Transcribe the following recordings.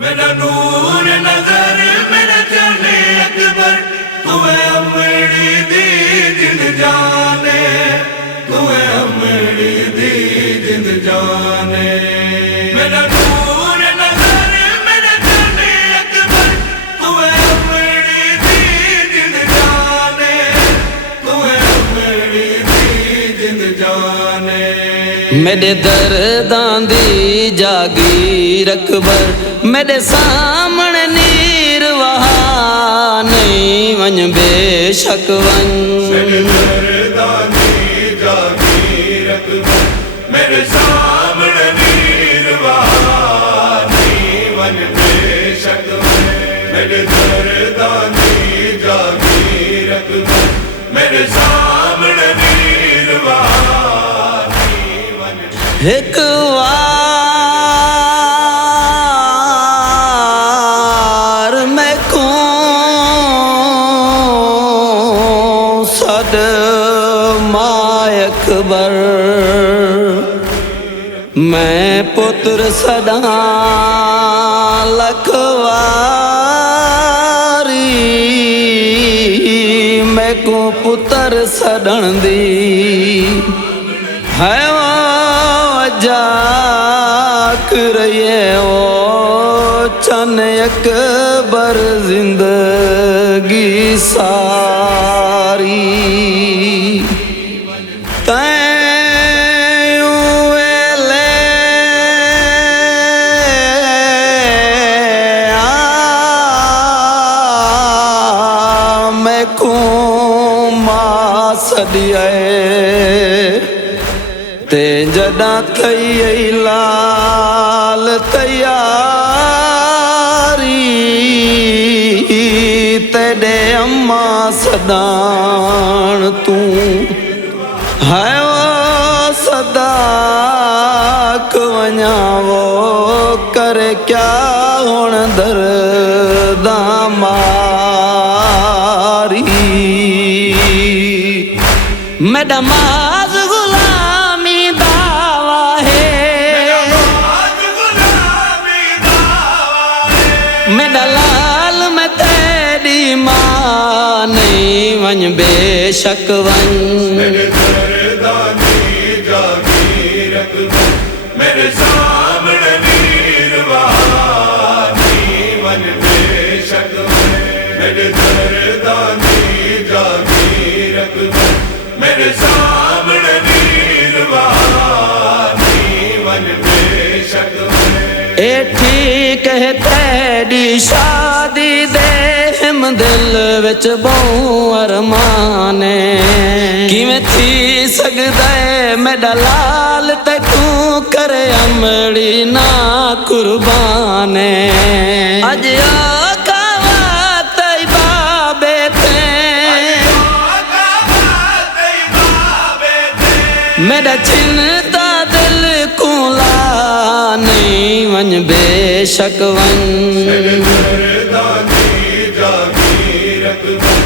मेरा नूर नजर मेरा जाने अकबर तू है अमड़ी दी जिंद जाने तू है अमड़ी दी जिंद जाने मेरा नूर नजर मेरा जाने अकबर तू है अमड़ी दी जिंद जाने तू है अमड़ी दी जिंद जाने मेरे दर्दां दी जागीर अकबर मेरे सामने नीर वहा नहीं वन बेशक वन मेरे दर्दां दी जागीर अकबर मेरे सामने नीर वहा नहीं वन बेशक वन मेरे दर्दां दी जागीर अकबर मेरे सामने नीर वहा नहीं वन एक अकबर मैं पुत्र सदा लखवारी मैं को पुत्र सदन दी है वो जाक रहिए वो चन अकबर जिंदगी सारी ते जदा थई लाल तैयारी तेरे अम्मा सदान तू है वो सदा वञा वो करे क्या हुण दर्दा मारी मैडम मेरा लाल मैं तेरी मां नहीं वन बेशक वन मेरे दर्दां दी जागीर अकबर मेरे सामने नीर वहा नहीं वन बेशक वन मेरे दर्दां दी जागीर अकबर मेरे सामने नीर वहा नहीं वन बेशक वन ए ठीक है तेरी शादी दे हम दिल विच बहु अरमाने किवें थी सकदा है मेरा लाल ते तू करे अमड़ी ना कुर्बाने अज आका तई बाबे ते मेरा चिन्ता दिल को ला नहीं वन बेशक वन मेरे दर्दां दी जागीर अकबर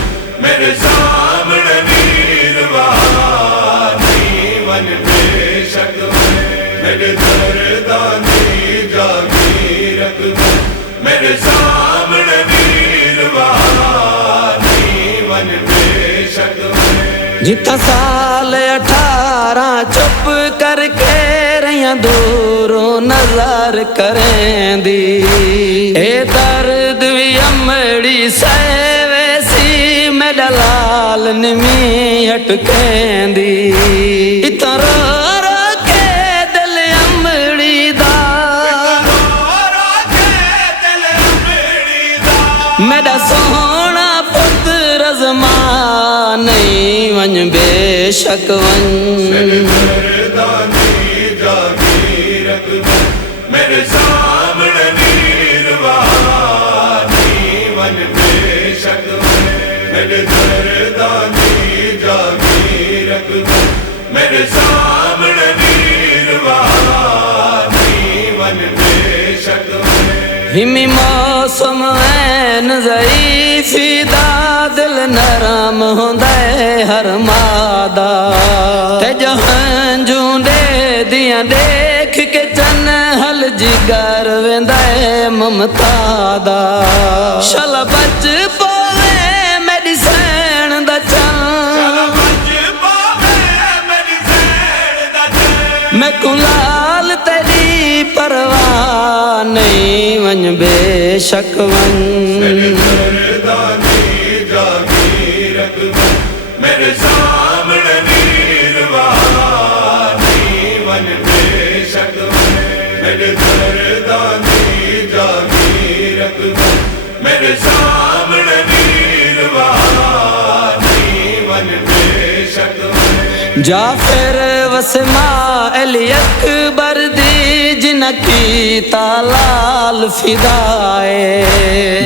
मेरे सामने नीर वहा नहीं वन बेशक वन मेरे दर्दां दी जागीर अकबर मेरे सामने नीर वहा नहीं वन बेशक वन जितना साल 18 चुप करके रहिया दूरों नजर करेंदी ए दर्द भी अमड़ी सहवेसी मेरा लाल निमी अटकेंदी इतना रो के दिल अमड़ी दा मेरा सोहना पुत्र ज़मान नहीं वन बेशक वन मेरे दर्दां दी जागीर अकबर मेरे सामने नीर वहा नहीं वन बेशक वन मेरे दर्दां दी जागीर अकबर मेरे सामने नीर वहा नहीं वन बेशक वन हिमी मौसम ऐन ज़ईफ़ी दा दिल नरम होंदा है हर मादा ते जहां जूंदे दियां देख के चन हल जिगर वेंदा ममता दा शल बच पवे मेरी सैन दा चल मैं कुलाल तेरी परवाह नहीं वन बेशक वन मेरे सामने नीरवानी वन बेशक मेरे दरदानी जागीर अकबर मेरे सामने नीरवानी वन बेशक जाफिर वसमा अली अकबर दी जिनकी तालाल फिदाए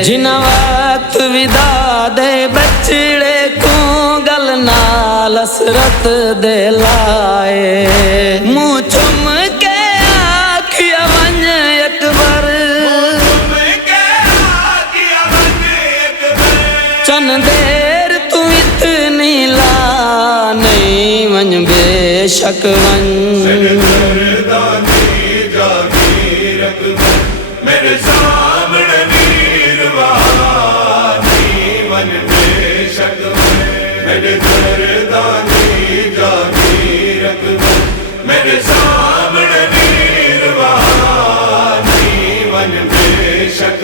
जिन वक्त विदा दे बचड़े को गल नाल असरत दे लाए मुँह चुम के आखिया वन अकबर चन देर तू इतनी ला नहीं वन बेशक वन मेरे सामने नीरवानी वन बेशक मेरे दरदानी जागीर अकबर मेरे सामने नीरवानी वन बेशक